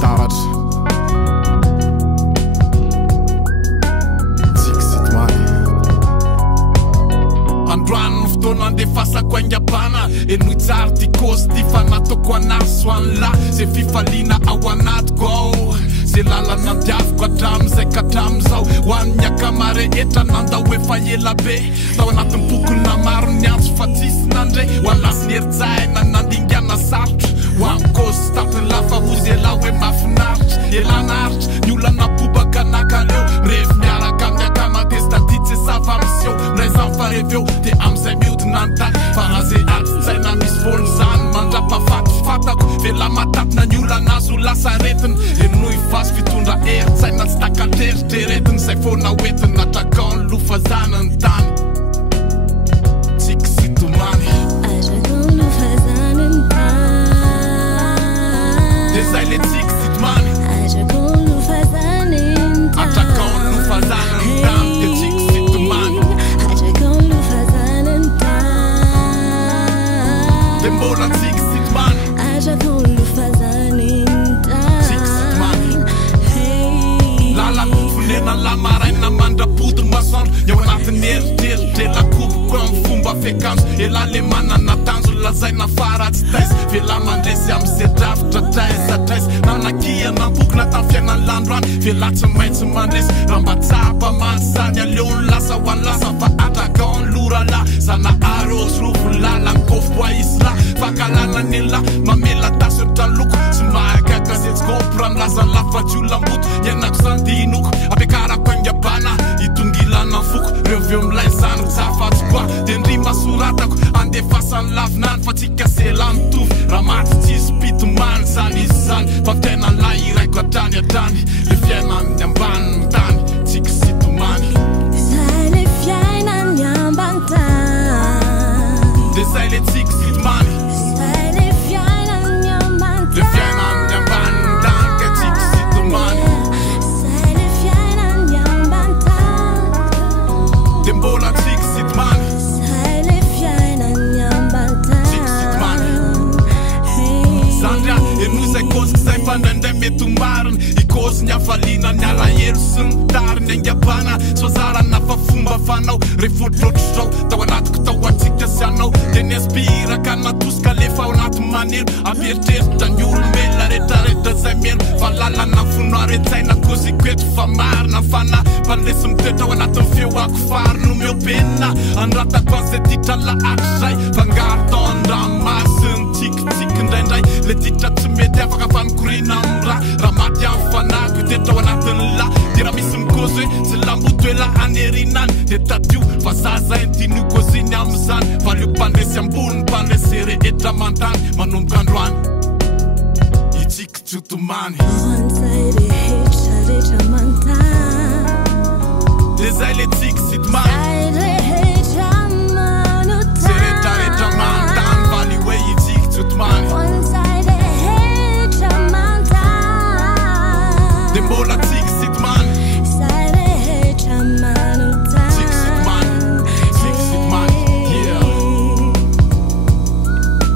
taratra androany fotoana andefasako aingam-pana enoy tsara ty kosy ty fanatoko anaso an'la zay fifaliana ao anatiko ao zay lalana andiaviko atramizay katramizao ho an'ny akamarehetra nandao efa ela be tao anatin'ny bokona maro ny antso fa tsisy nandray ho an'lasiny heritsaina nandingana sarotra ho an'ny kosy tatiny lafa ozy ela hoe mafinaritra elanaritra ny olana bobaka nakaleo revy miaraka amin'ny akamatestaditsy sava miseo miraizany fareveo de amizay miodina antany fa raha atitsaina misy volony zany mandrapafaty fatako vela matatina ny olana azo lasaretina enoy vaso fitondra eritsaina tsy takateritreretiny zay foana oetiny natrakaony lofazanany tany tsiky sitomany de zay le tsiky sitomany atrakaony lofazanany tany de tsiky sitomany de mbola tsiky sitomany volena la maraina mandrapodiny masoandro eo anatin'ny eritreritreela koboko amin'ny fomba fekanjo ela le manana tanjo lazaina faratsy taizy vela mandresy am'izay drafitra traizatraizy nanakiana bokona tamin'ny fiainany landro any vela tsy maintsy mandresy raha mba tsapa mantsy zany aleony lasa ho any lasa fa atrakaony lorala zana arosy rovolala nkofo isla fakalana nela mamela tasotra loko tsy mahakakazetsykopra milazany lafatiolamboto ianako sandinoko apekarako aingam-bana itongilana foko reveo milay zany zafatsy koa de ndry masoratako andefasany lavinany fa tsika sela mitovy raha maty tsisy pitomany zany izy zany fa fitena la iraiko atrany atrany le fiainany ambaniny tany tsika sitomany zay le fiainany ambany tany de zay le tsika sitomany zay le fiainany ambany tany le fiainany ambaniny tany ke tsika sitomany zay le fiainany ambany tany de mbola tsika sitomany zay le fiainany ambany tany tsika sitomany zandria enoy zay kosy zay fandraindray mety mariny ikosy ny afaliana ny alahelo sy ny tariny aingam-bana soazarana fa fomba fanao refotrotro zao tao anatiko tao atsika sy anao de ny aspiraka natosika lefa ao anaty manelo amperitreritra ny olomela retraretra zay melo fa lalana fonoaretsaina kosy koeto fa marina fana mpanlesy mitoetra ao anatin'ny feoako fary no meopenina anratako an'izay titra lahatry zay fangaro tao andramasiny tsikitsiky indraindray le titra tsy mety afaka fanokorina raha maty amin'ny fanako itetra ao anatin'ny la de raha misy mikozy hoe tsy lamboto ela anerinany de tadio fa zazay ntiny koziny am'izany fa leo mpandresy ambony mpandresy rehetra mantany manomboka androany itsika tsotomany zay rehetra rehetra mantany de zay le tsika sitomany rehetra manotany zay rehetrarehetra mantany valy hoe itsika tsotomany zay rehetra mantany de mbola tsika sitomany zay rehetra manotany tsika sitomany yeah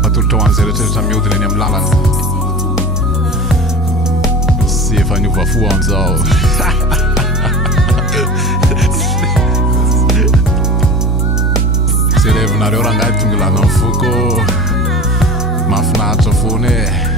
atolotra ho an'izay rehetrarehetra miodina eny amin'ny lalana sy efa niova fo am'izao sy revinareo raha ngahy tonga lana foko mahafinaritra foana e